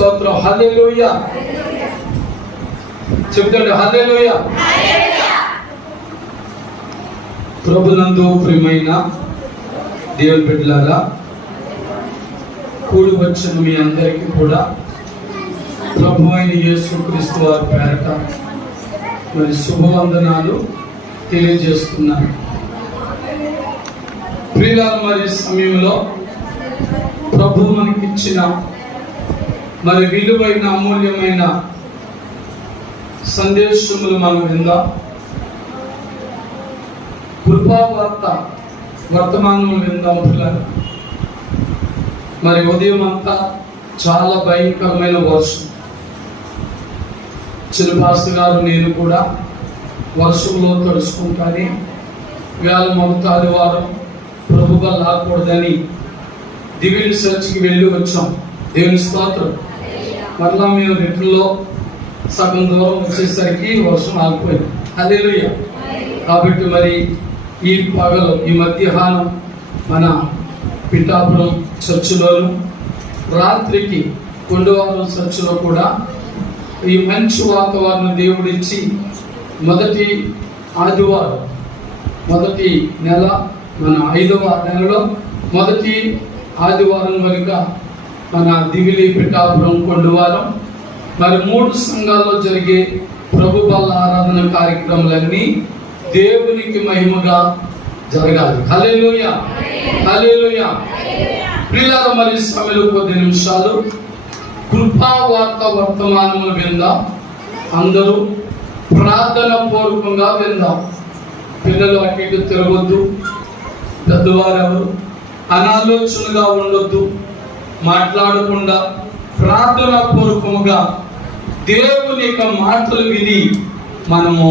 స్తోత్రం. హల్లెలూయా చెప్తాడు. హల్లెలూయా. ప్రభునందు ప్రియమైన దేవుని బిడ్డలారా, కూడి వచ్చిన మీ అందరికీ కూడా ప్రభు అయిన యేసుక్రీస్తు వారి పేరట మరి శుభవందనాలు తెలియజేస్తున్నాను. ప్రియులారా, మరి సమయంలో ప్రభు మనకిచ్చిన మరి విలువైన అమూల్యమైన సందేశములు మనం విందాం. కృపావార్త వర్తమానములు విందాం. పిల్లలు, మరి ఉదయం అంతా చాలా భయంకరమైన వర్షం. చిరుపాస్తి గారు నేను కూడా వర్షంలో తడుచుకుంటానే వేళ మొదటి వారం ప్రభుగా లాకూడదని దివ్య చర్చికి వెళ్ళి వచ్చాం. దేవుని స్తోత్రం. మరలా మేము రిటర్న్లో సగం దూరం వచ్చేసరికి వర్షం ఆగిపోయింది. హల్లెలూయా. కాబట్టి మరి ఈ పగలు ఈ మధ్యాహ్నం మన పిఠాపురం చర్చిలోను, రాత్రికి కొండవారం చర్చిలో కూడా ఈ మంచి వాతావరణం దేవుడిచ్చి మొదటి ఆదివారం మొదటి నెల మన 5వ నెలలో మొదటి ఆదివారం కనుక మన దివిలి పిఠాపురం కొండవారం మరి 3 సంఘాల్లో జరిగే ప్రభు బల్ల ఆరాధన కార్యక్రమాలన్నీ దేవునికి మహిమగా జరగాలి. హల్లెలూయా. హల్లెలూయా. ప్రియులారా, మరి సమయంలో కొద్ది నిమిషాలు కృపావార్త వర్తమానములు విందాం. అందరూ ప్రార్థన పూర్వకంగా విందాం. పిల్లలు అటు ఇటు తిరగొద్దు, పెద్దవారెవరు అనాలోచనగా ఉండొద్దు, మాట్లాడకుండా ప్రార్థన పూర్వకముగా దేవుని యొక్క మాటలు విని మనము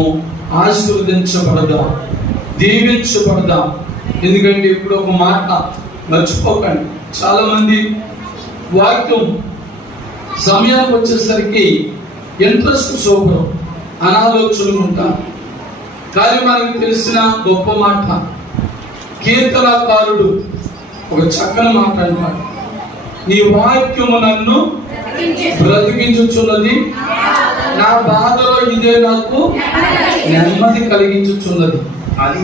ఆశీర్వదించబడదాం, దీవించబడదాం. ఎందుకంటే ఇప్పుడు ఒక మాట మర్చిపోకండి, చాలా మంది వాక్యం సమయానికి వచ్చేసరికి ఇంట్రెస్ట్ చూపడం, అనాలోచనలు ఉంటాం. కానీ మనకు తెలిసిన గొప్ప మాట, కీర్తనకారుడు ఒక చక్కని మాట అంటాడు, నీ వాక్యము నన్ను బ్రతికించుచున్నది, నా బాధలో ఇదే నాకు నెమ్మది కలిగించుచున్నది. అది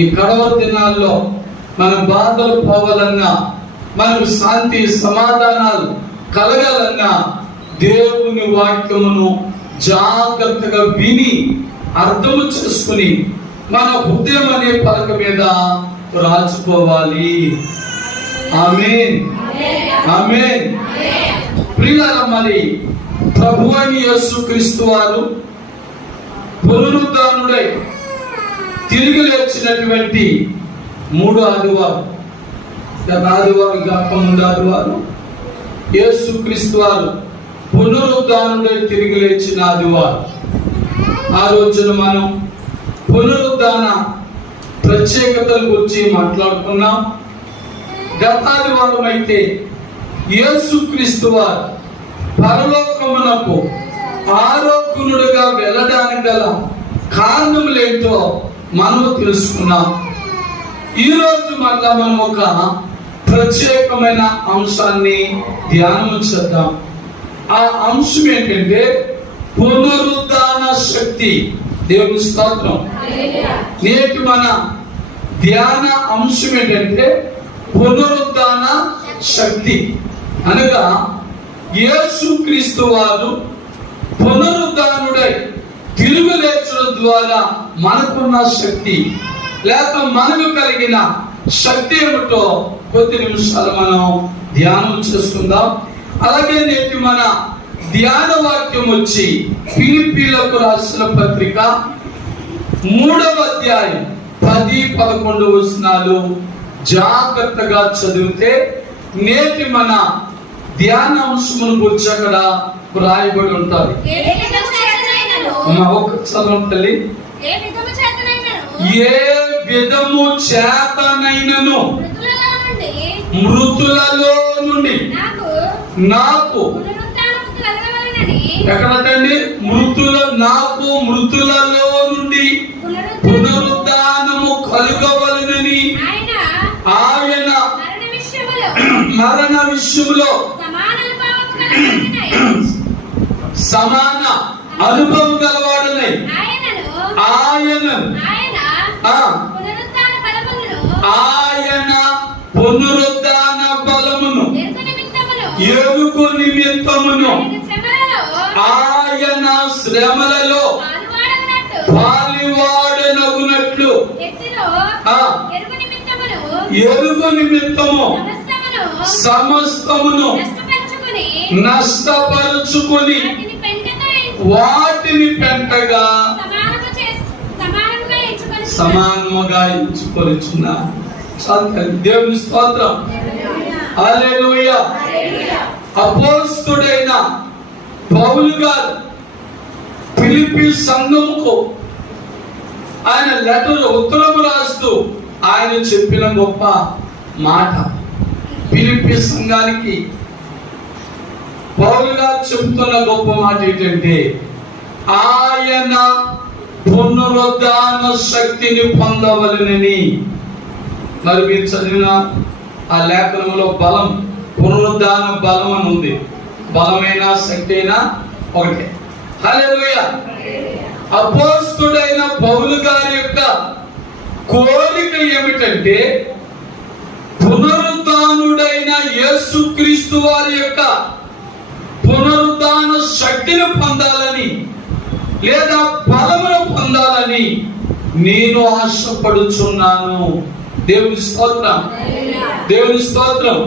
ఈ కడవ దినాల్లో మన బాధలు పోవాలన్నా, మనకు శాంతి సమాధానాలు కలగాలన్నా దేవుని వాక్యమును జాగ్రత్తగా విని అర్థము చేసుకుని మన హృదయం అనే పలక మీద రాచుకోవాలి. ఆమేన్, ఆమేన్. ప్రియులారా, మరి ప్రభువైన యేసుక్రీస్తు వారు పునరుద్ధానుడై తిరిగి లేచినటువంటి 3వ ఆదివారం, గత ఆదివారం కాక ముందు ఆదివారం యేసుక్రీస్తు వారు పునరుద్ధానుడై తిరిగి లేచిన ఆదివారం. ఆ రోజున మనం పునరుద్ధాన ప్రత్యేకతల గురించి మాట్లాడుకున్నాం. గత ఆదివారం అయితే యేసుక్రీస్తు వారు పరలోకమునకు ఆరోగ్యునుడిగా వెళ్ళడానికి గల కారణములేంటో మనము తెలుసుకున్నాం. ఈరోజు మళ్ళా మనం ఒక ప్రత్యేకమైన అంశాన్ని ధ్యానం చేద్దాం. ఆ అంశం ఏంటంటే పునరుద్ధాన శక్తి. దేవుని స్తోత్రం. నేటి మన ధ్యాన అంశం ఏంటంటే పునరుద్ధాన శక్తి. అనగా యేసుక్రీస్తు వారు పునరుద్ధానుడై తిరుగు లేచడం ద్వారా మనకున్న శక్తి లేక మనకు కలిగిన శక్తి ఏమిటో కొద్ది నిమిషాలు మనం ధ్యానం చేసుకుందాం. అలాగే నేటి మన ధ్యాన వాక్యం వచ్చి ఫిలిప్పీలకు రాసిన పత్రిక 3వ అధ్యాయం 10-11 వచనాలు జాగ్రత్తగా చదివితే నేటి మన ధ్యాన అంశమును గురించి అక్కడ రాయబడి ఉంటుంది. ఒక చదవం తల్లి. ఏ విధము చేతనైనను మృతులలో నుండి నాకు ఎక్కడండి నాకు మృతులలో నుండి పునరుద్ధానము కలుగవలనని ఆయన మరణ విషయంలో సమాన అనుభవం గలవాడనై ఆయన పునరుద్ధాన బలమును ఎరుగు నిమిత్తమును ఆయన శ్రమలలో పాలివాడనగునట్లు ఎరుగు నిమిత్తము సమస్తమును నష్టపరుచుకుని వాటిని పెంటగా సమానముగా ఎంచుకొనిచున్నా. దేవుని స్తోత్రం. హల్లెలూయా. అపోస్తలుడైన పౌలు గారు ఫిలిప్పీ సంఘముకు ఆయన లెటర్ ఉత్తరము రాస్తూ ఆయన చెప్పిన గొప్ప మాట. ఫిలిప్పీ సంఘానికి పౌలు గారు చెబుతున్న గొప్ప మాట ఏంటంటే, ఆయన పునరుద్ధాన శక్తిని పొందవలెనని. మరి మీరు చదివిన ఆ లేఖనంలో బలం, పునరుద్ధాన బలం అని ఉంది. బలమైన శక్తి అయినా ఒకటే. హల్లెలూయా. అపోస్తలుడైన పౌలు గారి యొక్క కోరిక ఏమిటంటే, పునరుద్ధానుడైన యేసుక్రీస్తు వారి యొక్క పునరుద్ధాన శక్తిని పొందాలని, లేదా బలమును పొందాలని నేను ఆశపడుచున్నాను. దేవుని స్తోత్రం. దేవుని స్తోత్రం.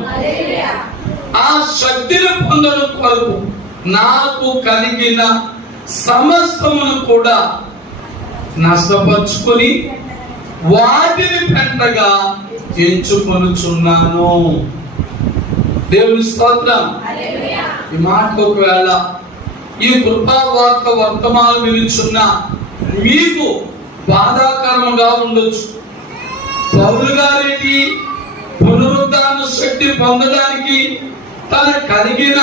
ఆ శక్తిని పొందడం కొరకు నాకు కలిగిన సమస్తమును కూడా నష్టపరుచుకొని వాటిని పెంటగా ఎంచుకొనుచున్నాను. దేవుని స్తోత్రం. ఈ మాట ఒకవేళ ఈ కృపావార్త వర్తమానం వినుచున్న మీకు బాధాకరముగా ఉండొచ్చు. పౌలు గారికి పునరుద్ధాన శక్తి పొందడానికి తన కలిగిన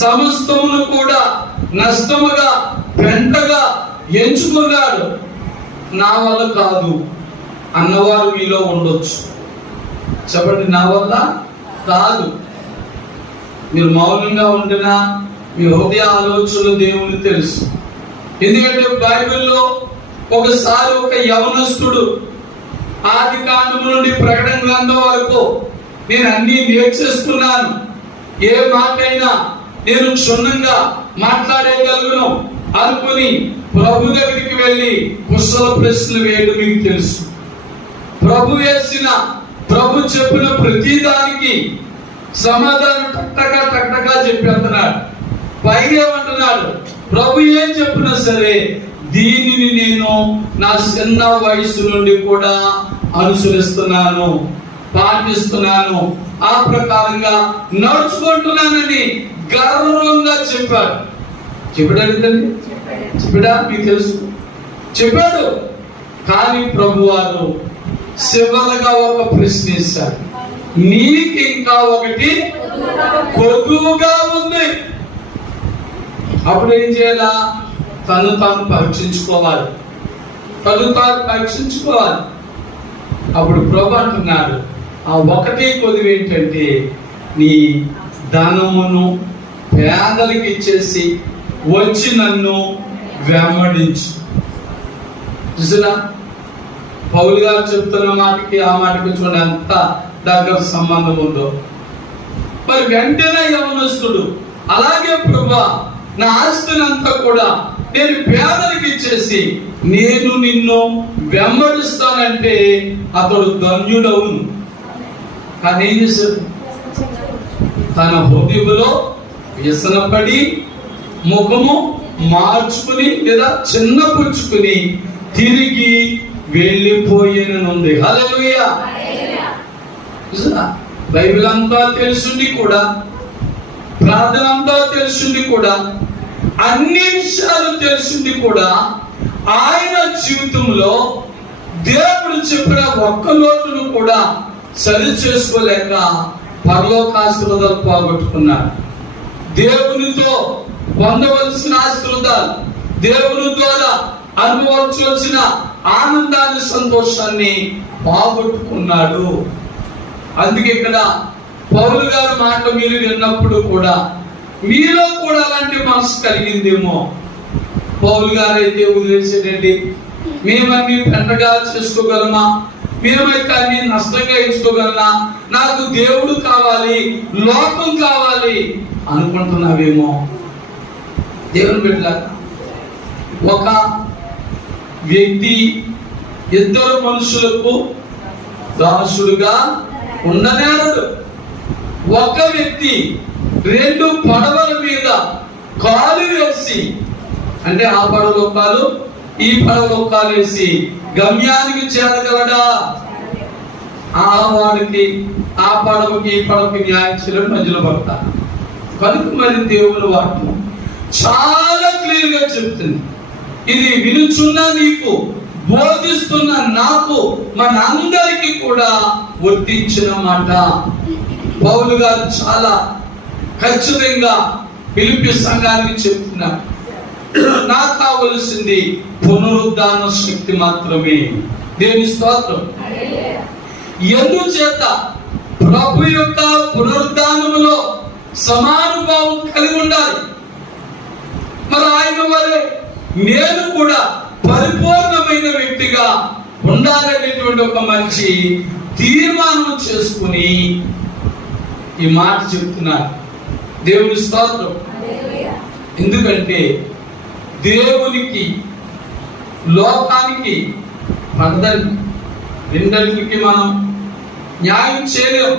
సమస్తమును కూడా నష్టముగా పెంటగా ఎంచుకున్నాడు. నా వల్ల కాదు అన్నవారు మీలో ఉండొచ్చు. చెప్పండి, నా వల్ల కాదు. మీరు మౌనంగా ఉండినా మీ హృదయ ఆలోచనలు దేవుని తెలుసు. ఎందుకంటే బైబిల్లో ఒకసారి ఒక యవనస్తుడు ఆది కాండము నుండి ప్రకటన గ్రంథం వరకు నేను అన్ని నేర్చేసుకున్నాను, ఏ మాటైనా నేను క్షుణ్ణంగా మాట్లాడగలను అనుకుని ప్రభు దగ్గరికి వెళ్ళి కుశల ప్రశ్నలు వేయడం మీకు తెలుసు. ప్రభు చెప్పిన ప్రతి దానికి సమాధానం టక్కగా చెప్పేస్తున్నాడు. పైగా ఏమంటున్నాడు, ప్రభు ఏం చెప్పినా సరే దీనిని నేను నా చిన్న వయసు నుండి కూడా అనుసరిస్తున్నాను, పాటిస్తున్నాను, ఆ ప్రకారంగా నడుచుకుంటున్నానని గర్వంగా చెప్పాడు. చెప్పాడా మీకు తెలుసు, చెప్పాడు. కానీ ప్రభు వారు చివరగా ఒక ప్రశ్న ఇచ్చారు, నీకు ఇంకా ఒకటి కొద్దుగా ఉంది. అప్పుడు ఏం చేయాలా? తను తాను పరీక్షించుకోవాలి. అప్పుడు ప్రభు అంటున్నాడు, ఆ ఒకటి కొద్ది ఏంటంటే నీ ధనమును పేదలకు ఇచ్చేసి వచ్చి నన్ను వెంబడించు. చూసినా పౌలు గారు చెప్తున్న మాటకి ఆ మాటకి చూడండి ఎంత దగ్గర సంబంధం ఉందో. మరి వెంటనే యవనస్తుడు, అలాగే ప్రభా నా ఆస్తిని అంతా కూడా నేను పేదలకు ఇచ్చేసి నేను నిన్ను వెంబడిస్తానంటే అతడు ధన్యుడవును. కానీ ఏం చేశాడు? తన హృదయంలో వ్యసనపడి ముఖము మార్చుకుని లేదా చిన్నపుచ్చుకుని తిరిగి వెళ్ళిపోయేనుంది. హల్లెలూయా. బైబిల్ అంతా తెలుసుండి కూడా, ప్రార్థన అంతా తెలుసుండి కూడా, అన్ని విషయాలు తెలుసుండి కూడా ఆయన జీవితంలో దేవుడు చెప్పిన ఒక్క లోటును కూడా సరి చేసుకోలేక పరలోక ఆశీర్వాదాలు పోగొట్టుకున్నాడు. దేవునితో పొందవలసిన ఆశీర్వాదాలు, దేవుని ద్వారా అనుభవించవలసిన ఆనందాన్ని, సంతోషాన్ని పోగొట్టుకున్నాడు. అందుకే ఇక్కడ పౌలు గారి మాట మీరు విన్నప్పుడు కూడా మీలో కూడా అలాంటి మనసు కలిగిందేమో. పౌలు గారైతే వదిలేసేటండి, మేమన్నీ పెంటగా చేసుకోగలమా, మేమైతే అన్ని నష్టంగా ఇచ్చుకోగలనా, నాకు దేవుడు కావాలి, లోకం కావాలి అనుకుంటున్నావేమో. దేవుని బిడ్డ, ఒక వ్యక్తి ఇద్దరు మనుషులకు దాసుడుగా ఉండనేరడు. ఒక వ్యక్తి 2 పడవల మీద కాలు వేసి, అంటే ఆ పడవలో కాలు ఈ పడవలో కాలు వేసి గమ్యానికి చేరగలడా? ఆ వాడికి ఆ పడవకి ఈ పడవకి న్యాయం చేయడం మధ్యలో పడతారు కనుక మరి దేవుని వాక్యం చాలా క్లియర్ గా చెప్తుంది. ఇది వినుచున్న నీకు, బోధిస్తున్న నాకు, మనందరికీ కూడా వర్తించిన మాట. పౌలు గారు చాలా ఖచ్చితంగా ఫిలిప్పీ సంఘానికి చెప్తున్నారు, నాకు కావలసింది పునరుద్ధాన శక్తి మాత్రమే. దేవుని స్తోత్రం. ఎందుచేత ప్రభు యొక్క పునరుద్ధానములో సమానుభావం కలిగి ఉండాలి. మరి ఆయన వలె నేను కూడా పరిపూర్ణమైన వ్యక్తిగా ఉండాలనేటువంటి ఒక మంచి తీర్మానం చేసుకుని ఈ మాట చెప్తున్నారు. దేవుని స్తోత్రం. ఎందుకంటే దేవునికి లోకానికి పడదని రెండింటికి మనం న్యాయం చేయలేం.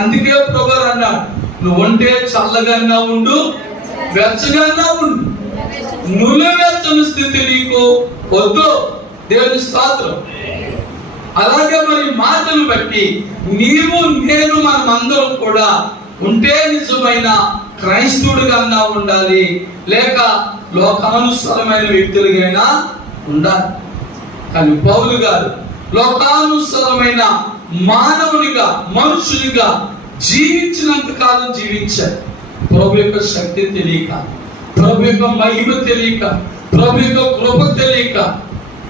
అందుకే ప్రభువు అన్నాడు, నువ్వు ఉంటే చల్లగా ఉండు, వెచ్చగా ఉండు, నులివెచ్చని స్థితి నీకు వద్దు. దేవుని స్తోత్రం. అలాగే మరి మాటలు బట్టి నీవు నేను మనమందరం కూడా ఉంటే నిజమైన క్రైస్తవుడిగా ఉండాలి, లేక లోకానుసారమైన వ్యక్తులుగైనా ఉండాలి. కానీ పౌలు గారు లోకానుసారమైన మానవునిగా, మనుషునిగా జీవించినంత కాలం జీవించారు. ప్రభు యొక్క శక్తి తెలియక, ప్రభు యొక్క మహిమ తెలియక, ప్రభు యొక్క కృప తెలియక,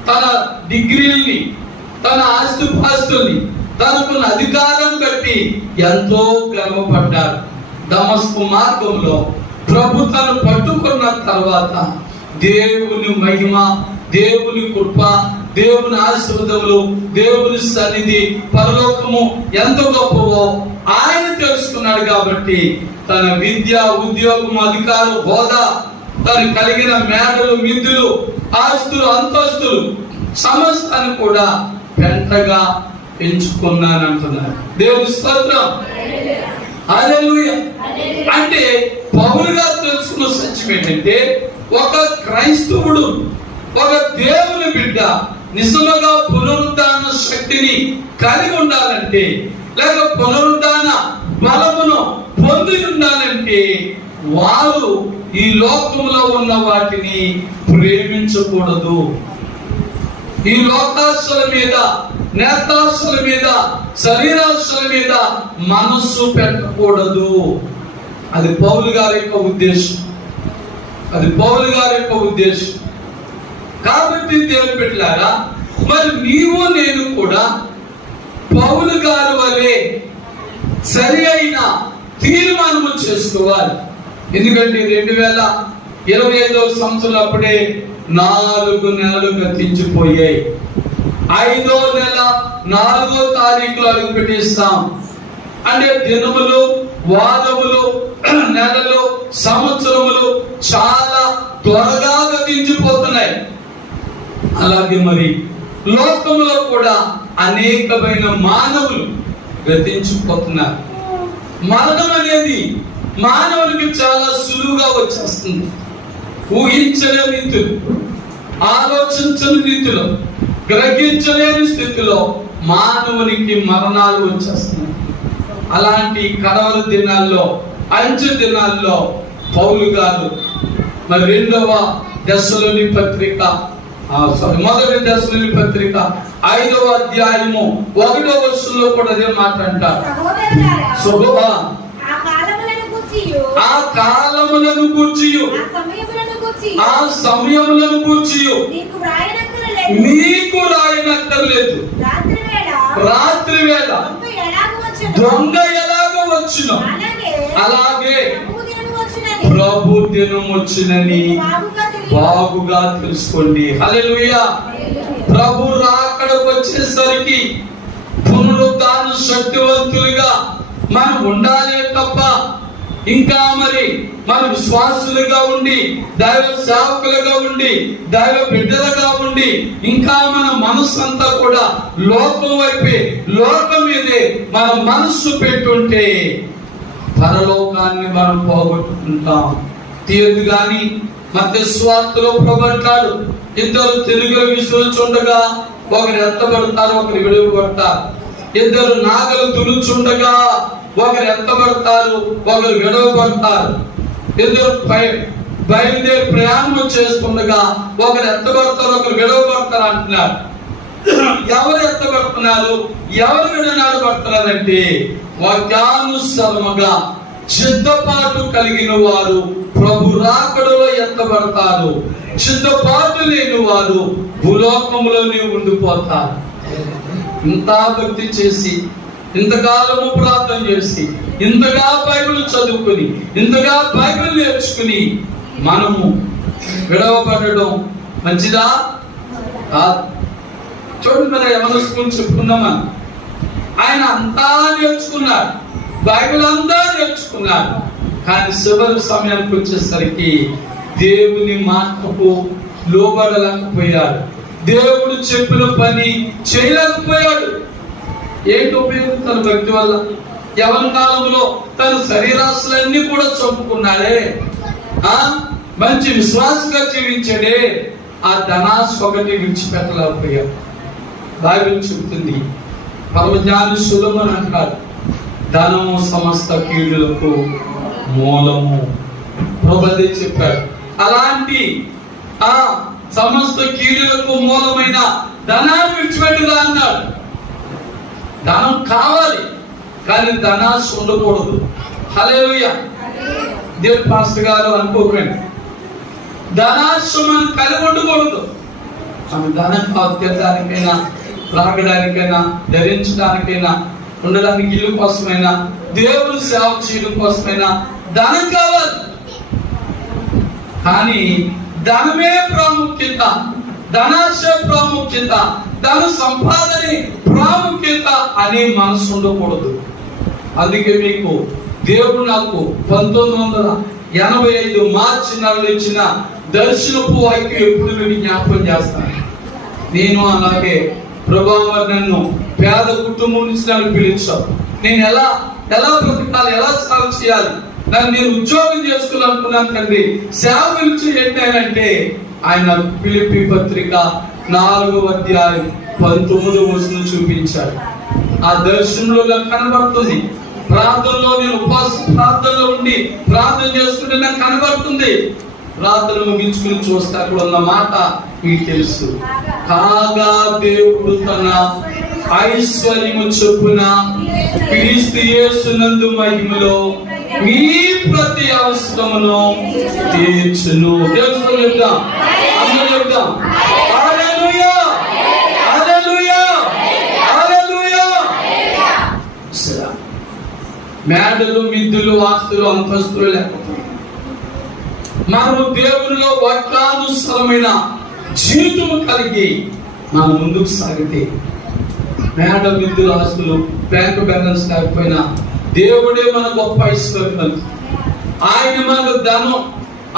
తన డిగ్రీల్ని, తన ఆస్తిపాస్తుల్ని, తనకున్న అధికారం బట్టి ఎంతో గర్వపడ్డారు. దమస్కు మార్గంలో ప్రభు తను పట్టుకున్న తర్వాత దేవుని మహిమ, దేవుని కృప, దేవుని ఆశీర్వాదములు, దేవుని సన్నిధి, పరలోకము ఎంత గొప్పవో ఆయన తెలుసుకున్నాడు. కాబట్టి తన విద్య, ఉద్యోగం, అధికారం, హోదా, తను కలిగిన మేడలు, మిద్దులు, ఆస్తులు, అంతస్తులు సమస్తాన్ని కూడా పెంటగా పెంచుకున్నానంటున్నారు. దేవుని స్తోత్రం. హల్లెలూయా. అంటే పౌలు గారు తెలుసుకున్న సత్యం ఏంటంటే, ఒక క్రైస్తవుడు, ఒక దేవుని బిడ్డ నిజముగా పునరుద్ధాన శక్తిని కలిగి ఉండాలంటే, లేక పునరుద్ధాన బలమును పొంది ఉండాలంటే, వారు ఈ లోకంలో ఉన్న వాటిని ప్రేమించకూడదు. ఈ లోకాశల మీద, నేత్రాశల మీద, శరీరాశల మీద మనస్సు పెట్టకూడదు. అది పౌలు గారి యొక్క ఉద్దేశం. అది పౌలు గారి యొక్క ఉద్దేశం. కాబట్టి దేవుని బిడ్డలారా, మరి నీవు నేను కూడా పౌలు గారి వలె సరి అయిన తీర్మానము చేసుకోవాలి. ఎందుకంటే 2025వ సంవత్సరం అప్పుడే 4 నెలలు గతించిపోయాయి. 5వ నెల 4వ తారీఖులో అడుగు పెట్టిస్తాం. అంటే దినములు, వారములు, నెలలు, సంవత్సరములు చాలా త్వరగా గతించిపోతున్నాయి. అలాగే మరి లోకంలో కూడా అనేకమైన మానవులు గతించిపోతున్నారు. మరణం అనేది మానవునికి చాలా సులువుగా వచ్చేస్తుంది. ఊహించలేని రీతిలో, ఆలోచించని రీతిలో, గ్రహించలేని స్థితిలో మానవునికి మరణాలు వచ్చేస్తున్నాయి. అలాంటి కడవల దినాల్లో, అంచె దినాల్లో పౌలు గారు మరి 2వ దశలోని పత్రిక, మొదటి దశలోని పత్రిక 5వ అధ్యాయము 1వ వచనంలో కూడా అదే మాట అంటారు. ఆ కాలములను గూర్చియు, ఆ సమయములను గూర్చియు నీకు రాయనక్కర్లేదు. రాత్రి వేళ దొంగ ఎలాగ వచ్చును అలాగే ప్రభు దినం వచ్చినని బాగుగా తెలుసుకోండి. హల్లెలూయా. ప్రభు రాకడకు వచ్చేసరికి పునరుద్ధాన శక్తివంతులుగా మనం ఉండాలే తప్ప ఇంకా మన విశ్వాసులుగా ఉండి, దైవ సేవకులుగా ఉండి, దైవ బిడ్డలుగా ఉండి, ఇంకా మన మనస్సు అంతా కూడా లోకం వైపే, లోకం మీదే మన మనస్సు పెట్టుంటే పరలోకాన్ని మనం పోగొట్టుకుంటాం. తీయదు గాని మత్తయి సువార్తలో ప్రభు అంటాడు, ఇద్దరు తెలుగులో విసురుచుండగా ఒకరు ఎత్తబడతారు, ఒకరు విడవబడతారు. ఇద్దరు నాగలు దులుచుండగా ఒకరు ఎత్తబడతారు, ఒకరు విడవబడతారు. ఇద్దరు బయలుదేరి ప్రయాణం చేస్తుండగా ఒకరు ఎత్తబడతారు, ఒకరు విడవబడతారు అంటున్నారు. ఎవరు ఎత్తబడుతున్నారు, ఎవరు విడనాడబడుతున్నారంటే వాక్యానుసారముగా సిద్ధపాటు కలిగిన వారు ప్రభు రాకడలో ఎత్తబడతారు. సిద్ధపాటు లేని వారు భూలోకంలోనే ఉండిపోతారు. ఇంత భక్తి చేసి, ఇంతకాలము ప్రార్థన చేసి, ఇంతగా బైబిల్ చదువుకుని, ఇంతగా బైబిల్ నేర్చుకుని మనము విడవబడడం మంచిదా? చూడండి, మరి యవన స్కూల్ చెప్పుకున్నామా, ఆయన అంతా నేర్చుకున్నాడు, బైబిల్ అంతా నేర్చుకున్నాడు. కానీ చివరి సమయానికి వచ్చేసరికి దేవుని మాటకు లోబడలేకపోయాడు. దేవుడు చెప్పిన పని చేయలేకపోయాడు. ఏంటి ఉపయోగం తన భక్తి వల్ల? యవన కాలంలో తన శరీరాశలన్నీ కూడా చంపుకున్నాడే, మంచి విశ్వాసంగా జీవించాడే, ఆ ధనాశ ఒకటి విడిచిపెట్టలేకపోయాడు. బైబిల్ చెబుతుంది, పరమజ్ఞాని సొలొమోను అంటాడు, ధనము సమస్త కీడులకు మూలము. ప్రభువే చెప్పాడు, అలాంటి సమస్త కీడులకు మూలమైన ధనాన్ని విడిచిపెట్టుగా అన్నాడు. ధనం కావాలి, కానీ ధనాశ ఉండకూడదు. హల్లెలూయా. దేవుని పాస్టర్ గారు అనుకోకండి, ధనాశ మనం కలిగి ఉండకూడదు. ఆమె ధనం కాదు, తినడానికైనా, త్రాగడానికైనా, ధరించడానికైనా, ఉండడానికి ఇల్లు కోసమైనా, దేవుడు సేవ చేయడం కోసమైనా ధనం కావాలి. కానీ ధనమే ప్రాముఖ్యత, ధనాశ ప్రాముఖ్యత, ధన సంపాదనే ప్రాముఖ్యత అనే మనసు ఉండకూడదు. అందుకే మీకు దేవుడు నాకు 1985 మార్చి నెలలో ఇచ్చిన దర్శనపు వాక్యం ఎప్పుడు నేను జ్ఞాపకం చేస్తాను. నేను అలాగే ప్రభావ నన్ను పేద కుటుంబం నుంచి నన్ను పిలిచావు, నేను ఎలా బ్రతకాలి, ఎలా సేవ చేయాలి, నేను ఉద్యోగం చేసుకోవాలనుకున్నాను తండ్రి. సేవ గురించి ఏంటంటే ఆయన ఫిలిప్పీ పత్రిక 4వ అధ్యాయం 19వ వచనం చూపించాడు. ఆ దర్శనంలో నాకు కనబడుతుంది. ప్రార్థనలో నేను ఉపవాస ప్రార్థనలో ఉండి ప్రార్థన చేసుకుంటే నాకు కనబడుతుంది. ప్రార్థన ముగించుకుని చూస్తే అక్కడ ఉన్న మాట మీకు తెలుసు, కాగా దేవుడు తన ఐశ్వర్యము చొప్పున క్రీస్తు యేసునందు మహిమలో మీ ప్రతి అవసరమును తీర్చును. చెప్తాం, అందరూ చెప్తాం, హల్లెలూయా, హల్లెలూయా, హల్లెలూయా. మేడలు, మిద్దులు, ఆస్తులు, అంతస్తులు లేకపోతే మనము దేవునిలో వాక్యానుసారమైన జీవితం కలిగి మనం ముందుకు సాగితే, మేడ, మిద్దులు, ఆస్తులు, బ్యాంకు బ్యాలెన్స్ లేకపోయినా దేవుడే మన గొప్ప ఐశ్వర్యం. ఆయన మనకు ధనం,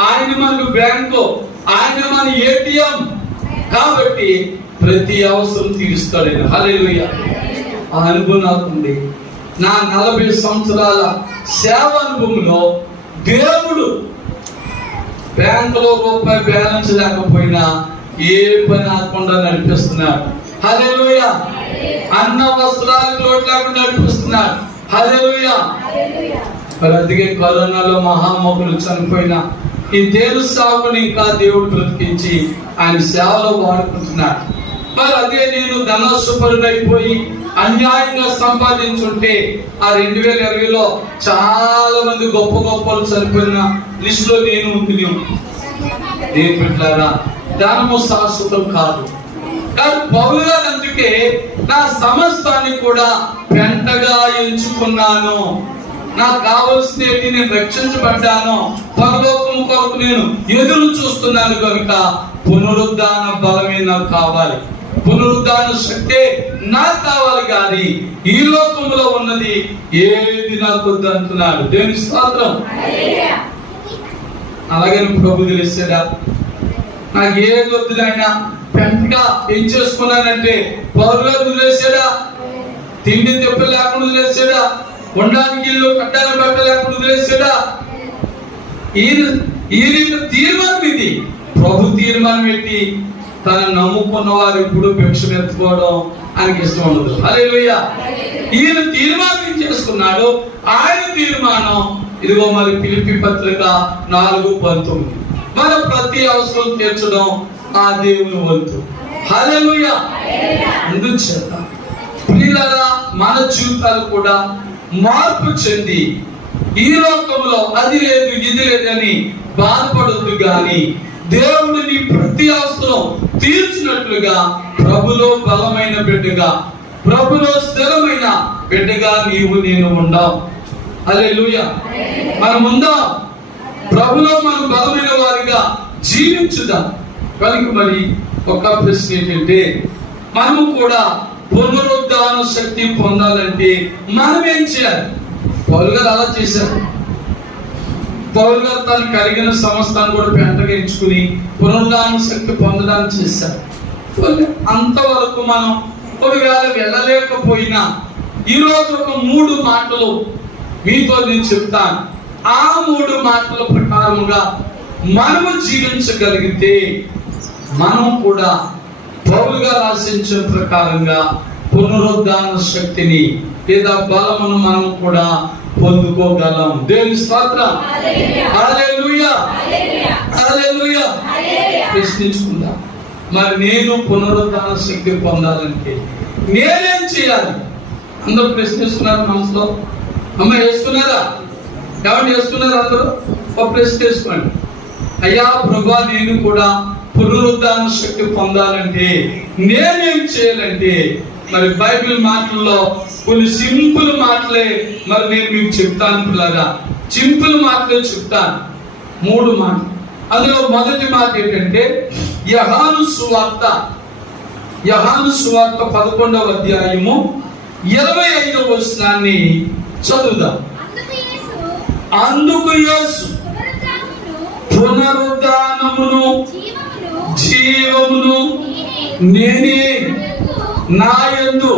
ఆయన మనకు బ్యాంకు, ఆయన మన ఏటీఎం. కాబట్టి ప్రతి అవసరం తీరుస్తాడు. హల్లెలూయా. ఆ అనుభవం నాకుంది. నా 40 సంవత్సరాల సేవ అనుభవంలో దేవుడు బ్యాంకులో రూపాయి బ్యాలెన్స్ లేకపోయినా ఏ పని ఆకుండా నడిపిస్తున్నాడు. హల్లెలూయా. అన్న వస్త్రాలకు లోటు లేకుండా నడిపిస్తున్నాడు. హల్లెలూయా. మరి అందుకే కరోనాలో మహామోగులు చనిపోయిన ఈ దేవుని సేవకుని ఇంకా దేవుడు బ్రతికించి ఆయన సేవలో వాడుకుంటున్నాడు. మరి అదే నేను ధనస్సుపరుడైపోయి అన్యాయంగా సంపాదించుంటే ఆ 2020లో చాలా మంది గొప్ప గొప్పలు చనిపోయిన లిస్ట్ లో నేను ఉంటుంది. దేవుని బిడ్డలారా, ధనము శాశ్వతం కాదు. కానీ పౌలు గారు అందుకే నా సమస్తాన్ని కూడా పెంటగా ఎంచుకున్నాను, నాకు కావలసిన నేను రక్షించబడ్డాను, పరలోకం కొరకు నేను ఎదురు చూస్తున్నాను కనుక పునరుద్ధాన బలమే నాకు కావాలి, పునరుద్ధాన శక్తే నాకు కావాలి. కానీ ఈ లోకంలో ఉన్నది ఏది నాకు వద్దు అంటున్నాడు. దేవుని స్తోత్రం. అలాగే ప్రభు తెలిసాడా, నాకు ఏది వద్దు నాయన, పెంటగా ఏం చేసుకున్నానంటే పౌరుగా వదిలేసాడా, తిండి తెప్ప లేకుండా వదిలేసాడా, ఉండడానికి ఇల్లు కట్టాలని బట్ట లేకుండా వదిలేసాడా. ఈ తీర్మానం ఇది. ప్రభు తీర్మానం పెట్టి తను నమ్ముకున్న వారు ఇప్పుడు భిక్షం ఎత్తుకోవడం ఆయనకి ఇష్టం ఉండదు. హల్లెలూయా. ఈయన తీర్మానం చేసుకున్నాడు. ఆయన తీర్మానం ఇదిగో మరి ఫిలిప్పీ పత్రిక 4:19 మన ప్రతి అవసరం తీర్చడం ఆ దేవుని వంతు. హల్లెలూయా. అందుచేత ప్రియులారా, మన జీవితాలు కూడా మార్పు చెంది ఈ లోకంలో అది లేదు ఇది లేదని బాధపడొద్దు, గాని దేవుడిని ప్రతి అవసరం తీర్చినట్లుగా ప్రభులో బలమైన బిడ్డగా, ప్రభులో స్థిరమైన బిడ్డగా నీవు నేను ఉండాం. హల్లెలూయా. మనం ఉందాం, ప్రభులో మనం బలమైన వారిగా జీవించుదాం. కనుక మరి ఒక ప్రశ్న ఏంటంటే, మనము కూడా పునరుద్ధాన శక్తి పొందాలంటే మనం ఏం చేయాలి? పౌలు గారు అలా చేశారు. పౌలు గారు తను కలిగిన సమస్తాన్ని కూడా పెంటగా ఎంచుకుని పునరుద్ధాన శక్తి పొందడానికి చేశారు. అంతవరకు మనం ఒకవేళ వెళ్ళలేకపోయినా ఈరోజు ఒక 3 మాటలు మీతో నేను చెప్తాను. ఆ 3 మాటల ప్రకారముగా మనము జీవించగలిగితే మనం కూడా పౌలు గారు ఆశించిన ప్రకారంగా పునరుద్ధాన శక్తిని లేదా బలమును మనం కూడా పొందుకోగలం. దేవుని స్తోత్రం. హల్లెలూయా. హల్లెలూయా. ప్రశ్నించుకుందాం, మరి నేను పునరుద్ధాన శక్తి పొందాలంటే నేనేం చేయాలి? అందరూ ప్రశ్నిస్తున్నారు మనసులో. అమ్మ వేసుకున్నారా? ఎవరు వేసుకున్నారు? అందరూ ఒక ప్రశ్న వేసుకోండి. అయ్యా ప్రభువా, నేను కూడా పునరుద్ధాన శక్తి పొందాలంటే నేనేం చేయాలంటే, మరి బైబిల్ మాటల్లో కొన్ని సింపుల్ మాటలే మరి నేను మీకు చెప్తాను పిల్లగా. సింపుల్ మాటలే చెప్తాను. 3 మాటలు. అందులో మొదటి మాట ఏంటంటే యోహాను సువార్త 11వ అధ్యాయము 25వ వచనాన్ని చదువుదాం. అందుకు యేసు పునరుద్ధానమును జీవమును నేనే, నా యందు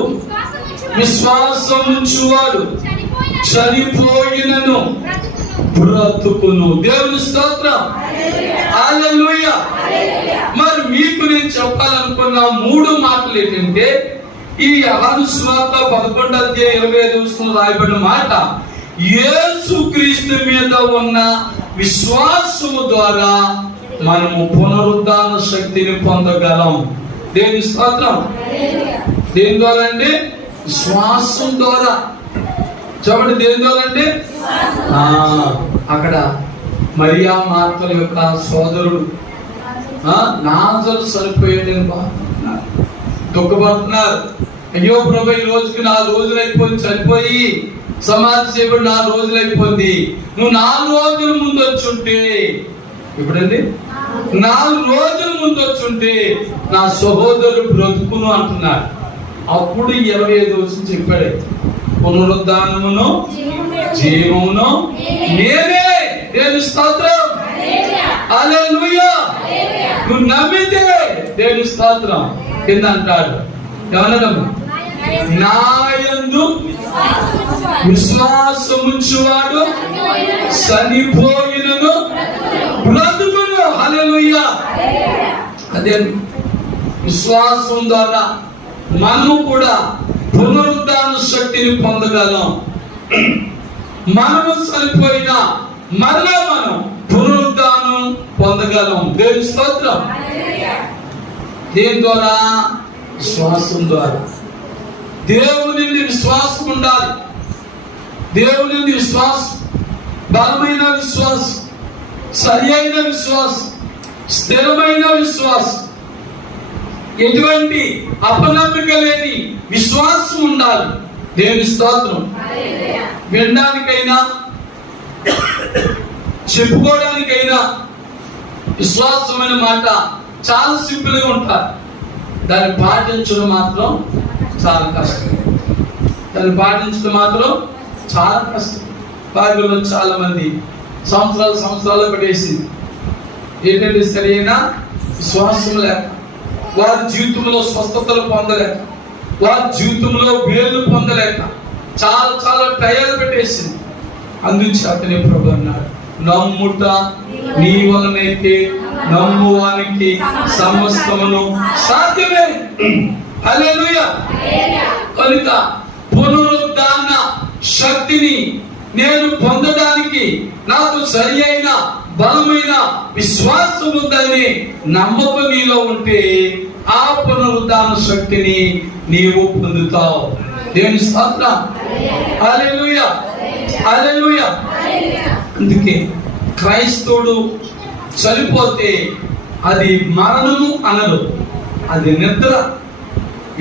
విశ్వాసముంచువాడు చనిపోయినను బ్రతుకును. దేవుని స్తోత్రం. హల్లెలూయా. మరి మీకు నేను చెప్పాలనుకున్న 3 మాటలు ఏంటంటే, ఈ యోహాను సువార్త 11వ అధ్యాయం 25వ వచనంలో రాయబడిన మాట యేసుక్రీస్తు మీద ఉన్న విశ్వాసము ద్వారా మనము పునరుద్ధాన శక్తిని పొందగలం. దేవుని స్తోత్రం. దేని ద్వారా అంటే విశ్వాసం ద్వారా. చెప్పండి, దేని ద్వారా అంటే అక్కడ మరియా మార్తల యొక్క సోదరుడు లాజరు చనిపోయాడని దుఃఖపడుతున్నారు. అయ్యో ప్రభు, ఈ రోజుకి 4 రోజులు అయిపోయింది, చనిపోయి సమాధి చేయబడి 4 రోజులు అయిపోయింది. నువ్వు 4 రోజుల ముందు వచ్చుంటే, ఇప్పుడండి 4 రోజుల ముందు వచ్చుంటే నా సహోదరుడు బ్రతుకును అంటున్నాడు. అప్పుడు 25 వచ్చి చెప్పాడు, పునరుద్ధానమును జీవమును నేనే. దేవుని స్తోత్రం. హల్లెలూయా. నువ్వు నమ్మితే దేవుని స్తోత్రం. కింద అంటాడు, ఏమనడం? నా యందు విశ్వాసముంచువాడు చనిపోయినను బ్రతుకును. హల్లెలూయా. అదే విశ్వాసం ద్వారా మనము కూడా పునరుద్ధాన శక్తిని పొందగలం. మనము చనిపోయినా మరలా మనం పునరుద్ధానం పొందగలం. దేవుని స్తోత్రం. దేని ద్వారా? విశ్వాసం ద్వారా. దేవుని విశ్వాసం ఉండాలి. దేవుని విశ్వాసం, బలమైన విశ్వాసం, సరి అయిన విశ్వాసం, స్థిరమైన విశ్వాసం, ఎటువంటి అపనమ్మిక లేని విశ్వాసం ఉండాలి. దేవుని స్తోత్రం. వినడానికైనా చెప్పుకోవడానికైనా విశ్వాసమైన మాట చాలా సింపుల్ గా ఉంటారు. దాన్ని పాటించడం మాత్రం చాలా కష్టం. బైబిల్లో చాలా మంది సంవత్సరాలు పడేసి ఏంటంటే సరైన విశ్వాసం లేక, వారి జీవితంలో స్వస్థతలు పొందలేక, వారి జీవితంలో వేళ్ళు పొందలేక చాలా టైర్లు పెట్టేసింది. అందుచేతనే ప్రభు అన్నాడు, నమ్ముట నీ వలనైతే నమ్మువానికి సమస్తమును సాధ్యమే. హల్లెలూయా. కనుక పునరుద్ధాన శక్తిని నేను పొందడానికి నాకు సరి అయిన బలమైన విశ్వాసం ఉందని నమ్మకం నీలో ఉంటే ఆ పునరుద్ధాన శక్తిని నీవు పొందుతావు. దేవుని స్తోత్రం. హల్లెలూయా, హల్లెలూయా. అందుకే క్రైస్తవుడు చనిపోతే అది మరణము అనరు, అది నిద్ర.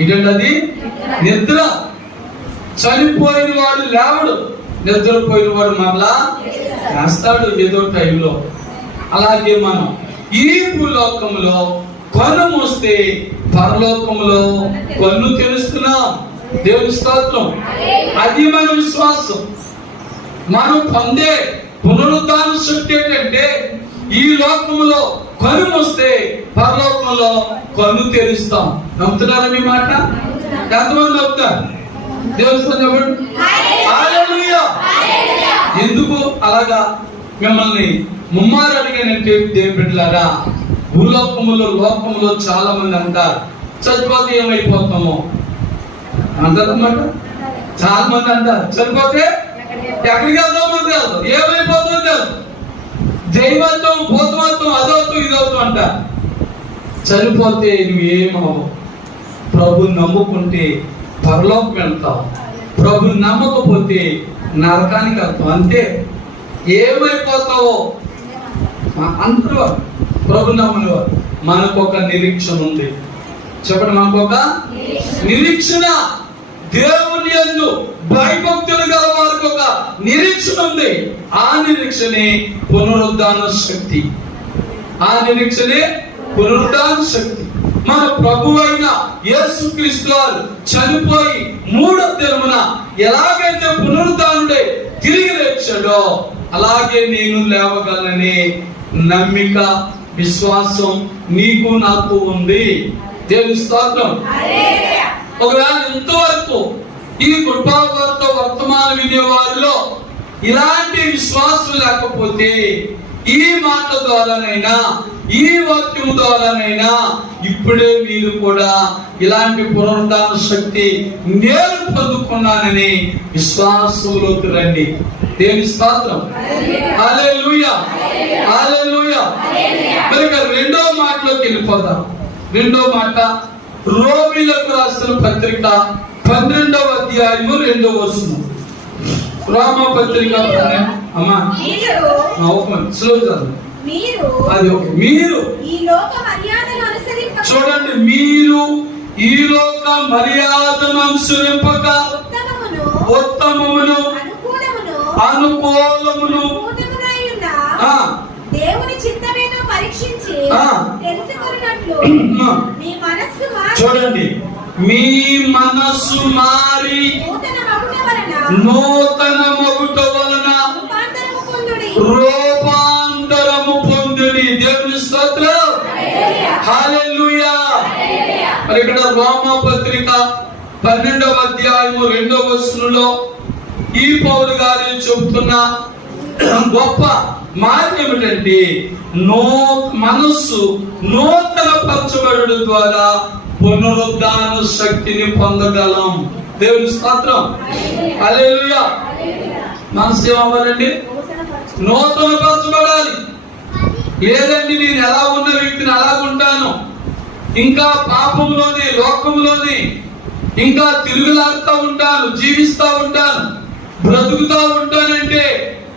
ఏంటంటే అది నిద్ర. చనిపోయిన వాడు లేవడు, నిద్రపోయిన వాడు మరలా వేస్తాడు ఏదో టైంలో. అలాగే మనం ఈ భూలోకంలో కన్ను మూస్తే పరలోకంలో కన్ను తెలుస్తున్నాం. దేవుని స్తోత్రం. అది మన విశ్వాసం. మనం పొందే పునరుద్ధాన శక్తి ఏంటంటే ఈ లోకంలో కన్ను మూస్తే పరలోకంలో కన్ను తెరుస్తాం. నమ్ముతున్నారా మీ మాట? ఎంతమంది నమ్ముతారు? దేవుని హల్లెలూయా. ఎందుకు అలాగా మిమ్మల్ని ముమ్మారు అడిగానంటే దేవుని బిడ్డలారా, లోకంలో చాలా మంది అంటారు చనిపోతే ఏమైపోతామో అంటారన్నమాట. చాలా మంది అంటారు చనిపోతే ఎక్కడికి వెళ్తామో తెలుసు, ఏమైపోతుందో తెలుసు, దైవత్వం భూతమత్వం అదవుతూ ఇదవుతూ అంటారు. చనిపోతే నువ్వేమవు? ప్రభు నమ్ముకుంటే పరలోకం వెళ్తావు, ప్రభు నమ్మకపోతే నరకానికి వెళ్తావు. అంతే. ఏమైపోతావో అందరూ ప్రభు నమ్మని వారు. మనకు ఒక నిరీక్షణ ఉంది. చెప్పండి, మనకు ఒక నిరీక్షణ. దేవుని యందు భయభక్తులు గల వారికి ఒక నిరీక్షణ ఉంది. ఆ నిరీక్షణే పునరుద్ధాన శక్తి. మన ప్రభు అయిన యేసుక్రీస్తు వారు చనిపోయి మూడో దినమున ఎలాగైతే పునరుద్ధానుడై తిరిగి లేచాడో అలాగే నేను లేవగలననే నమ్మిక, విశ్వాసం నీకు నాకు ఉంది. దేవుని స్తోత్రం. ఒకవేళ ఇంతవరకు ఈ కృపావార్త వర్తమానం వినేవారిలో ఇలాంటి విశ్వాసం లేకపోతే ఈ మాట ద్వారానైనా ఈ వాక్యం ద్వారానైనా ఇప్పుడే మీరు కూడా ఇలాంటి పునరుద్ధాన శక్తి నేను పొందుకున్నానని విశ్వాసంలోకి రండి. దేవుని స్తోత్రం. హల్లెలూయా, హల్లెలూయా. మరి రెండో మాటలోకి వెళ్ళిపోదాం. రెండో మాట రోమీయులకు రాసిన పత్రిక 12వ అధ్యాయము 2వ వచనం. రోమ పత్రిక అమ్మా మీరు చూడండి, మీరు ఈ లోక మర్యాదను అనుసరింపక ఉత్తమమును అనుకూలమును దేవుని చిత్తమేదో పరీక్షించి తెలుసుకొనున్నట్లు చూడండి, మీ మనస్సు మారి నూతన మగుట వలన రూపాంతరము పొందుడి. దేవుని స్తోత్రం. హల్లెలూయా. మరి ఇక్కడ రోమ పత్రిక 12వ అధ్యాయము 2వ వచనంలో ఈ పౌలు గారు చెబుతున్న గొప్ప మాట ఏమిటంటే మనస్సు నూతన పరచబడు ద్వారా పునరుద్ధాన శక్తిని పొందగలం. దేవుని స్తోత్రం. హల్లెలూయా. మనసు ఏమవ్వాలండి? నూతన పరచబడాలి. లేదండి నేను ఎలా ఉన్న వ్యక్తిని అలాగుంటాను, ఇంకా పాపంలోని లోకంలోని ఇంకా తిరుగులాడుతూ ఉంటాను, జీవిస్తూ ఉంటాను, బ్రతుకుతూ ఉంటానంటే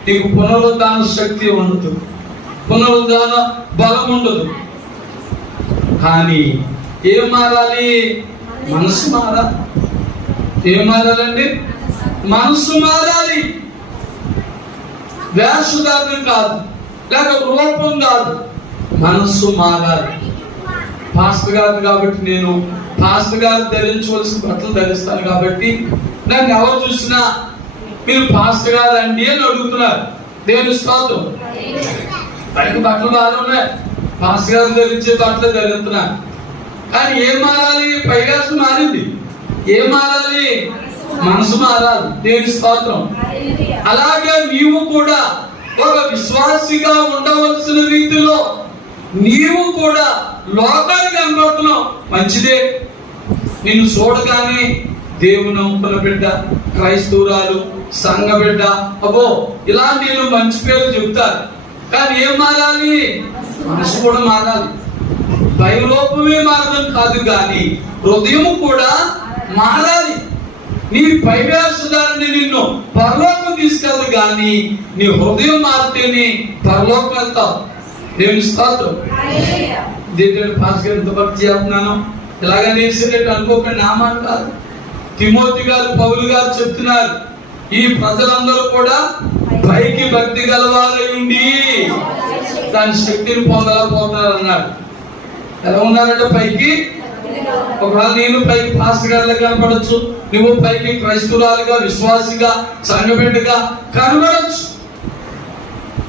నీకు పునరుద్ధాన శక్తి ఉండదు, పునరుద్ధాన బలం ఉండదు. కానీ ఏం మారాలి? మనసు మారాలి. ఏం మారాలండి? మనసు మారాలి. వేషధారణ కాదు, లేక రూపం కాదు, మనస్సు మారాలి. పాస్టర్ గారు కాబట్టి నేను పాస్టర్ గారు ధరించవలసిన బట్టలు ధరిస్తాను కాబట్టి నన్ను ఎవరు చూసినా మీరు పాస్టర్ గారు అండి అని అడుగుతున్నారు. దేవుని స్తోత్రం. పైకి బట్టలు బాగా ఉన్నాయి, పాస్టర్ గారు ధరించే బట్టలు ధరిస్తున్నారు. కానీ ఏం మారాలి? పైవేషం మారింది. ఏం మారాలి? మనసు మారాలి. దేవుని స్తోత్రం. అలాగే నీవు కూడా ఒక విశ్వాసిగా ఉండవలసిన రీతిలో నీవు కూడా లోకానికి కనబడుతున్నావు, మంచిదే. నిన్ను చూడగానే దేవుని నమ్ముకున్న బిడ్డ, క్రైస్తవురాలు, సంఘ బిడ్డ, అబ్బో ఇలా నేను మంచి పేరు చెప్తారు. కానీ ఏం మారాలి? మనసు కూడా మారాలి. పైలోపమే మారడం కాదు, కానీ హృదయం కూడా మారాలి. నీ పైవేషధారిని నిన్ను పరలోకం తీసుకెళ్ళదు, కానీ నీ హృదయం మారితేనే పరలోకం వెళ్తావు. దేవుని స్తోత్రం. దీంట్లో పాస్టర్ గారు ఎంత భక్తి చేస్తున్నాను, ఇలాగనే వేసేటట్టు అనుకోకండి. నా మాట కాదు, తిమోతి గారు, పౌలు గారు చెప్తున్నారు, ఈ ప్రజలందరూ కూడా పైకి భక్తి గలవారై ఉండి దాని శక్తిని పొందలేకపోతున్నారు అన్నాడు. ఎలా ఉన్నారంటే పైకి, ఒకవేళ నేను పైకి పాస్టర్ గారిలో కనపడచ్చు, నువ్వు పైకి క్రైస్తవురాలుగా, విశ్వాసిగా, సంఘబిడ్డగా కనబడచ్చు.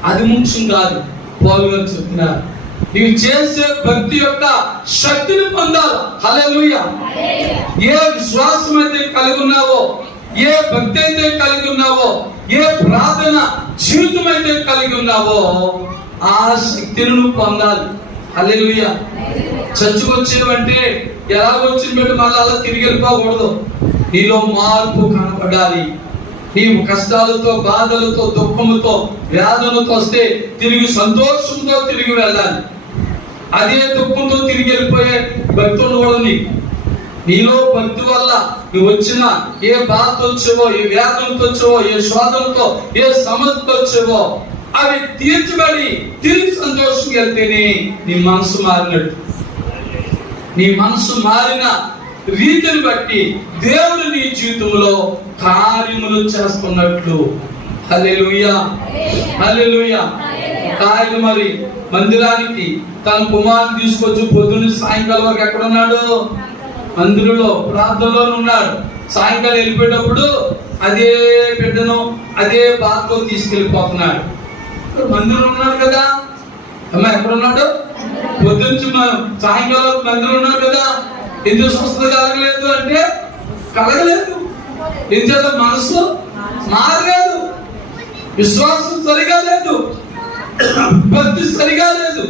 అది ముఖ్యం కాదు. పౌలు గారు చెప్తున్నారు, నీవు చేసే భక్తి యొక్క శక్తిని పొందాలి. హల్లెలూయా. ఏ విశ్వాసం అయితే కలిగి ఉన్నావో, ఏ భక్తి అయితే కలిగి ఉన్నావో, ఏ ప్రార్థన జీవితం అయితే కలిగి ఉన్నావో, ఆ శక్తిని నువ్వు పొందాలి. హల్లెలూయా. చర్చకు వచ్చినవంటే ఎలా వచ్చినట్టు మళ్ళీ అలా తిరిగి వెళ్ళిపోకూడదు. నీలో మార్పు కనపడాలి. నీవు కష్టాలతో, బాధలతో, దుఃఖముతో, వ్యాధులతో వస్తే తిరిగి సంతోషంతో తిరిగి వెళ్ళాలి. అదే దుఃఖంతో తిరిగి వెళ్ళిపోయే భక్తులు కూడా నీలో భక్తి వల్ల నువ్వు వచ్చిన ఏ బాధతో వచ్చేవో, ఏ వ్యాధులతో వచ్చేవో, ఏ శోధనతో, ఏ సమస్యతో వచ్చేవో అవి తీర్చబడి తిరిగి సంతోషంగా వెళ్తేనే నీ మనసు మారినట్టు. నీ మనసు మారిన రీతిని బట్టి దేవుడు నీ జీవితంలో కార్యములు చేస్తున్నట్లు. హల్లెలూయా, హల్లెలూయా. ఆయన మరి మందిరానికి తన కుమారుని తీసుకొచ్చి పొద్దున్న సాయంకాలం వరకు ఎక్కడ ఉన్నాడు? మందిరంలో ప్రార్థనలో ఉన్నాడు. సాయంకాలం వెళ్ళిపోయేటప్పుడు అదే బిడ్డను అదే బాధతో తీసుకెళ్ళిపోతున్నాడు. మందిరం ఉన్నాడు కదా, అమ్మా ఎక్కడ ఉన్నాడు? పొద్దునుంచి మనం సాయంకాలం మందిరం ఉన్నాడు కదా. ఎందుకు స్వస్థత కలగలేదు అంటే కలగలేదు. ఎందుచేత మనసు మారలేదు, విశ్వాసం సరిగా లేదు, భక్తి సరిగా లేదు.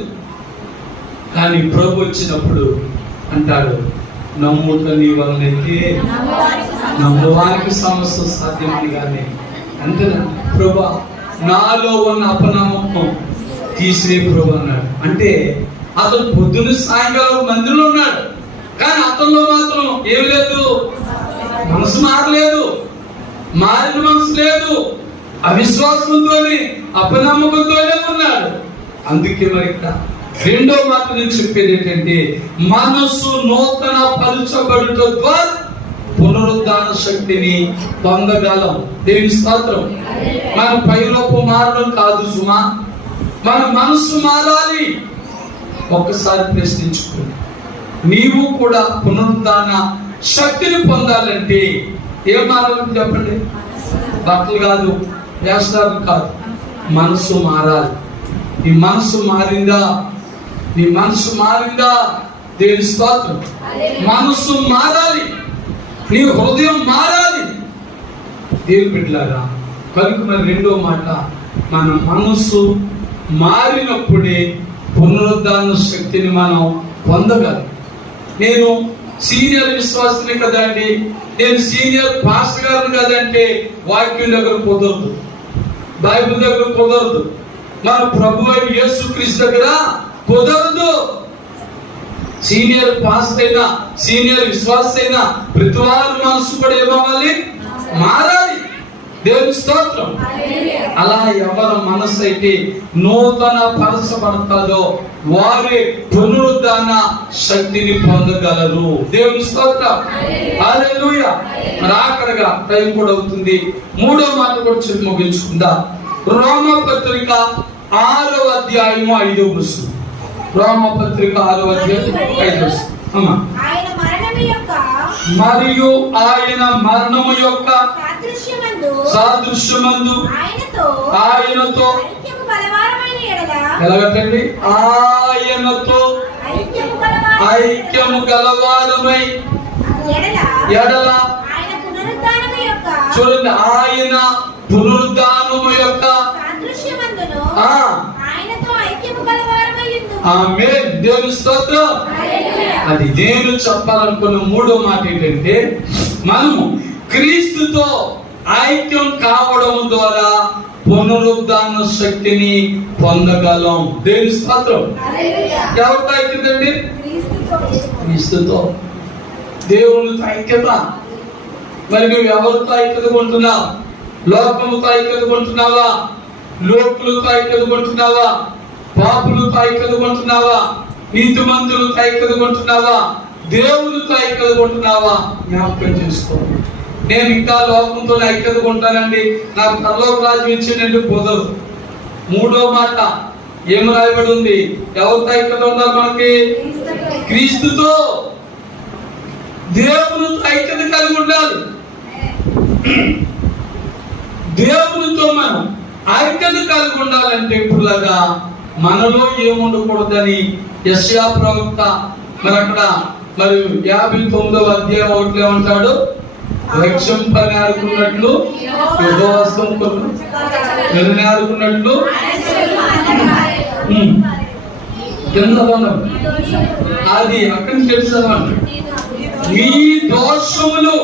కానీ ప్రభు వచ్చినప్పుడు అంటాడు, నమ్ముట నీ వలనైతే నమ్మువానికి సమస్య సాధ్యమని. కానీ అంటే ప్రభా నాలో ఉన్న అపనమ్మకం తీసినే ప్రభు అన్నాడు. అంటే అతను పొద్దున్న సాయంకాలం మందిరంలో ఉన్నాడు, కానీ అతనిలో మాత్రం ఏమి లేదు, మనసు మారలేదు, మారిన మనసు లేదు, అవిశ్వాసంతోనే అపనమ్మకంతోనే ఉన్నాడు. అందుకే మరి రెండో మాట నేను చెప్పేది ఏంటంటే, మనసు నూతన పరచబడుట ద్వారా పునరుద్ధాన శక్తిని పొందగలం. దేవుని స్తోత్రం. మన పైలోపు మారడం కాదు సుమా, మన మనసు మారాలి. ఒక్కసారి ప్రశ్నించుకోండి, నీవు కూడా పునరుద్ధాన శక్తిని పొందాలంటే ఏం మారాలని చెప్పండి? బట్టలు కాదు, వేషాలు కాదు, మనసు మారాలి. నీ మనసు మారిందా? నీ మనసు మారిందా? దేవుని స్తోత్రం. మనసు మారాలి, నీ హృదయం మారాలి. దేవుని బిడ్డలారా, కనుక మరి రెండో మాట, మన మనసు మారినప్పుడే పునరుద్ధాన శక్తిని మనం పొందగలం. నేను సీనియర్ విశ్వాసిని కదండి, నేను సీనియర్ పాస్టర్ గారిని కదంటే వాక్యం దగ్గర కుదరదు, బైబిల్ దగ్గర కుదరదు, మన ప్రభు అయిన యేసుక్రీస్తు దగ్గర కుదరదు. సీనియర్ పాస్టర్ అయినా, సీనియర్ విశ్వాస అయినా ప్రతి వారి మనసు కూడా ఏమవ్వాలి? మారాలి. దేవుని స్తోత్రం. అలా ఎవరి మనసు అయితే నూతన పరచబడతాదో వారే పునరుద్ధాన శక్తిని పొందగలరు. దేవుని స్తోత్రం. హల్లెలూయా. మరి ఆఖరిగా టైం కూడా అవుతుంది. 3వ మాట కూడా చెప్పి ముగించుకుందాం. రోమపత్రిక 6వ అధ్యాయము 5వ వచనం. రోమపత్రిక 6వ అధ్యాయం 5వ వచనం. మరియు ఆయన మరణము యొక్క సాదృశ్యమందు ఆయనతో ఎలాగండి ఆయనతో ఐక్యము గలవారమై ఎడల చూడండి, ఆయన పునరుద్ధానము యొక్క ఆమేన్. దేవుని స్తోత్రం. అది నేను చెప్పాలనుకున్న 3వ మాట ఏంటంటే, మనము క్రీస్తుతో ఐక్యం కావడం ద్వారా పునరుద్ధాన శక్తిని పొందగలం. దేవుని స్తోత్రం. ఎవరితో ఐక్యత అండి? క్రీస్తుతో. దేవునితో ఐక్యత. మరి నువ్వు ఎవరితో ఐక్యత కొంటున్నావు? లోకముతో ఐక్యత కొంటున్నావా? లోకులతో ఐక్యత కొంటున్నావా? పాపులతో ఐక్యత కొంటున్నావా? నీతిమంతులతో ఐక్యత కొంటున్నావా? దేవునితో ఐక్యత కొంటున్నావా? జ్ఞాపకం చేసుకో. నేను ఇంకా లోకంతో ఐక్యత కొంటానండి, నాకు పరలోక రాజ్యం ఇచ్చేనండి కుదరదు. 3వ మాట ఏం రాయబడి ఉంది? ఎవరితో ఐక్యత ఉండాలి మనకి? క్రీస్తుతో. దేవునితో ఐక్యత కలిగి ఉండాలి. దేవునితో మనం ఐక్యత కలిగి ఉండాలంటే ఇప్పుడులాగా మనలో ఏముండకూడదని యెషయా ప్రవక్త మరి అక్కడ మరి 59వ అధ్యాయం 1 ఏమంటాడు? రక్షింపని ఆడుకున్నట్లు యుద్ధవస్త్రం కొను ఆడుకున్నట్లు అది అక్కడి నుంచి తెలుసామంట. మీ దోషములు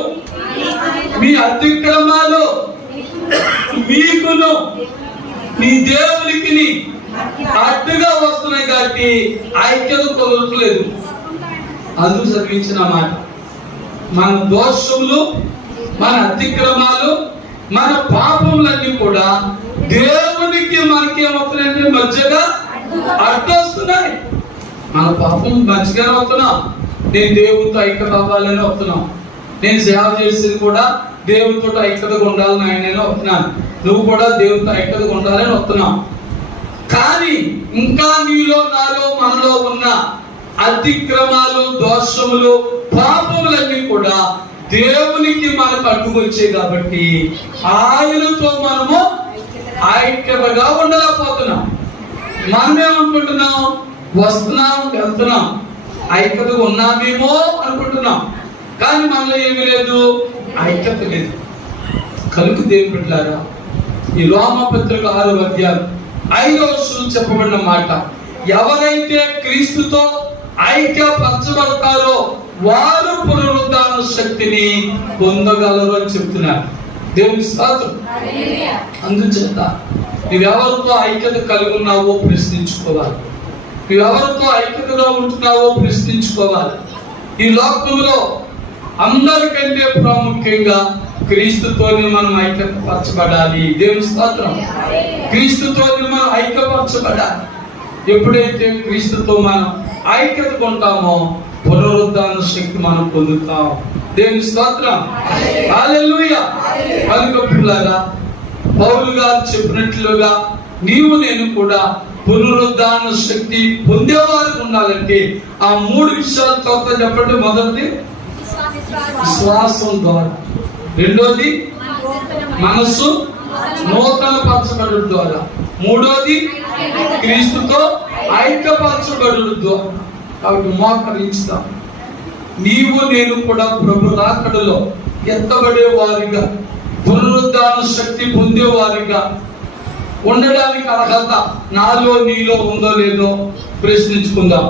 మీ అతిక్రమాలు మీకును మీ దేవునికి అడ్డుగా వస్తున్నాయి కాబట్టి ఐక్యత కుదరట్లేదు. అందుకు చదివించిన మాట, మన దోషములు మన అతిక్రమాలు మన పాపములన్నీ కూడా దేవునికి మనకేమవుతున్నాయంటే మధ్యగా అడ్డొస్తున్నాయి. మన పాపం మంచిగానే వస్తున్నాం. నేను దేవునితో ఐక్యత అవ్వాలని వస్తున్నాం. నేను సేవ చేసేది కూడా దేవునితో ఐక్యతగా ఉండాలని ఆయననే వస్తున్నాను. నువ్వు కూడా దేవునితో ఐక్యతగా ఉండాలని వస్తున్నావు. కానీ ఇంకా నీలో నాలో మనలో ఉన్న అతిక్రమాలు దోషములు పాపములన్నీ కూడా దేవునికి మనకు అడ్డుకొచ్చాయి కాబట్టి ఆయనతో మనము ఐక్యతగా ఉండలేకపోతున్నాం. మనమేమనుకుంటున్నాం? వస్తున్నాం వెళ్తున్నాం, ఐక్యతగా ఉన్నామేమో అనుకుంటున్నాం. కానీ మనలో ఏమీ లేదు, ఐక్యత లేదు. కనుక దేవుని బిడ్డలారా, ఈ రోమపత్రిక 6వ అధ్యాయం 5వ వచనం చెప్పబడిన మాట, ఎవరైతే క్రీస్తుతో ఐక్యపరచబడతారో వారు పునరుద్ధాన శక్తిని పొందగలరు అని చెప్తున్నారు. దేవుని స్తోత్రం. అందుచేత నువ్వెవరితో ఐక్యత కలిగి ఉన్నావో ప్రశ్నించుకోవాలి. నువ్వెవరితో ఐక్యతగా ఉంటున్నావో ప్రశ్నించుకోవాలి. ఈ లోకంలో అందరికంటే ప్రాముఖ్యంగా క్రీస్తుతో మనం ఐక్యపరచబడాలి. దేవుని స్తోత్రం. క్రీస్తుతో మనం ఐక్యపరచబడాలి. ఎప్పుడైతే క్రీస్తుతో మనం ఐక్యత కొంటామో పునరుద్ధాన శక్తి మనం పొందుతాం. దేవుని స్తోత్రం. హల్లెలూయా. కనుక పిల్లగా పౌలు గారు చెప్పినట్లుగా నీవు నేను కూడా పునరుద్ధాన శక్తి పొందేవారు ఉండాలంటే ఆ 3 విషయాలు త్వరత చెప్పండి. మొదటిది విశ్వాసం ద్వారా, రెండోది మనస్సు నూతన పరచబడుట ద్వారా, మూడోది క్రీస్తుతో ఐక్యపరచబడుట ద్వారా. కాబట్టి మోకరించుదాం. నీవు నేను కూడా ప్రభు రాకడలో ఎత్తబడే వారిగా పునరుద్ధాన శక్తి పొందే వారిగా ఉండడానికి అర్హత నాలో నీలో ఉందో లేదో ప్రశ్నించుకుందాం.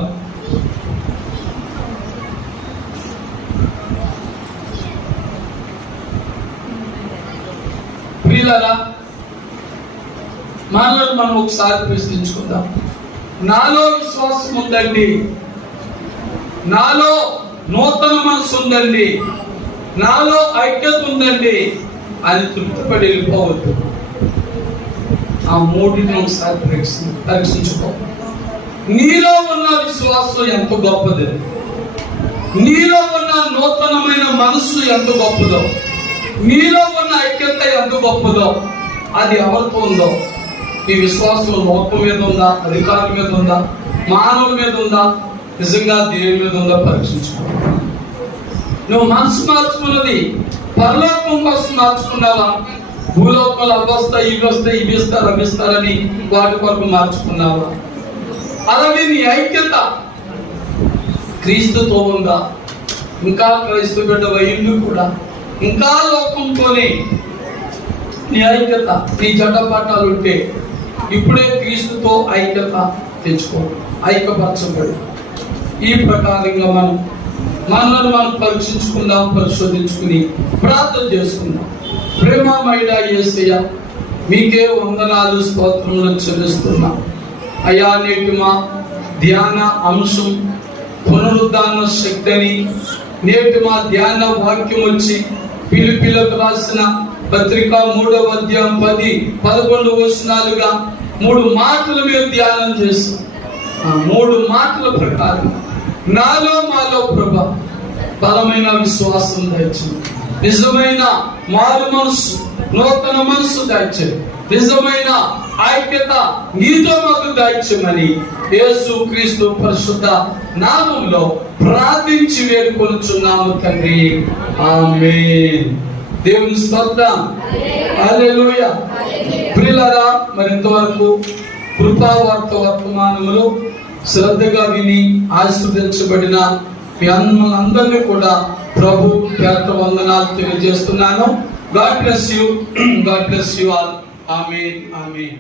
ప్రియులారా, మనలో మనం ఒకసారి ప్రశ్నించుకుందాం. నాలో విశ్వాసం ఉందండి, నాలో నూతన మనసు ఉందండి, నాలో ఐక్యత ఉందండి, అని తృప్తిపడి వెళ్ళిపోవద్దు. ఆ మూడింటిని ఒకసారి పరీక్షించుకో. నీలో ఉన్న విశ్వాసం ఎంత గొప్పది, నీలో ఉన్న నూతనమైన మనసు ఎంత గొప్పదో, నీలో ఉన్న ఐక్యత ఎంత గొప్పదో, అది ఎవరితో ఉందో. ఈ విశ్వాసం లోకం మీద ఉందా, అధికారుల మీద ఉందా, మానవుల మీద ఉందా, నిజంగా దేవుని మీద ఉందా పరీక్షించుకో. నువ్వు మనసు మార్చుకున్నది పరలోకం కోసం మార్చుకున్నావా? భూలోకంలో అవి వస్తాయి, ఇవి వస్తాయి, ఇవి ఇస్తారు, అవి ఇస్తారని వాటి కొరకు మార్చుకున్నావా? అలాగే నీ ఐక్యత క్రీస్తుతో ఉందా? ఇంకా క్రైస్తవ బిడ్డ వయ్యిండు కూడా ఇంకా లోకంతోనే నీ ఐక్యత, నీ జడ్డపట్టాలు ఉంటే ఇప్పుడే క్రీస్తుతో ఐక్యత తెచ్చుకో, ఐక్యపరచబడి. ఈ ప్రకారంగా మనల్ని మనం పరీక్షించుకుందాం, పరిశోధించుకుని ప్రార్థన చేసుకుందాం. ప్రేమమయుడా యేసయ్య, మీకే వందనాలు స్తోత్రములు చెల్లిస్తున్నా. అయ్యా, నేటి మా ధ్యాన అంశం పునరుద్ధాన శక్తి అని, నేటి మా ధ్యాన వాక్యం వచ్చి ఫిలిప్పీలకు రాసిన పత్రిక 3వ అధ్యాయం 10-11 వచనాలుగా 3 మాటలు మీరు ధ్యానం చేస్తాం. ఆ 3 మాటల ప్రకారం నాలో మాలో ప్రభా బలమైన విశ్వాసం దయచేయండి, నిజమైన మారు మనసు, నూతన మనసు దయచేయండి, నిజమైన ఐక్యత నీతో మాకు దయచేయమని యేసు క్రీస్తు పరిశుద్ధ నామములో ప్రార్థించి వేడుకొనుచున్నాము తండ్రి, ఆమేన్. దేవుని స్తోత్రం, హల్లెలూయా. ప్రియులారా, మరింతవరకు కృపావార్త వర్తమానములు శ్రద్ధగా విని ఆశీర్వదించబడిన మీ అందరినీ కూడా ప్రభు పేరట వందనాలు తెలియజేస్తున్నాను. God bless you, God bless you all. Amen, amen.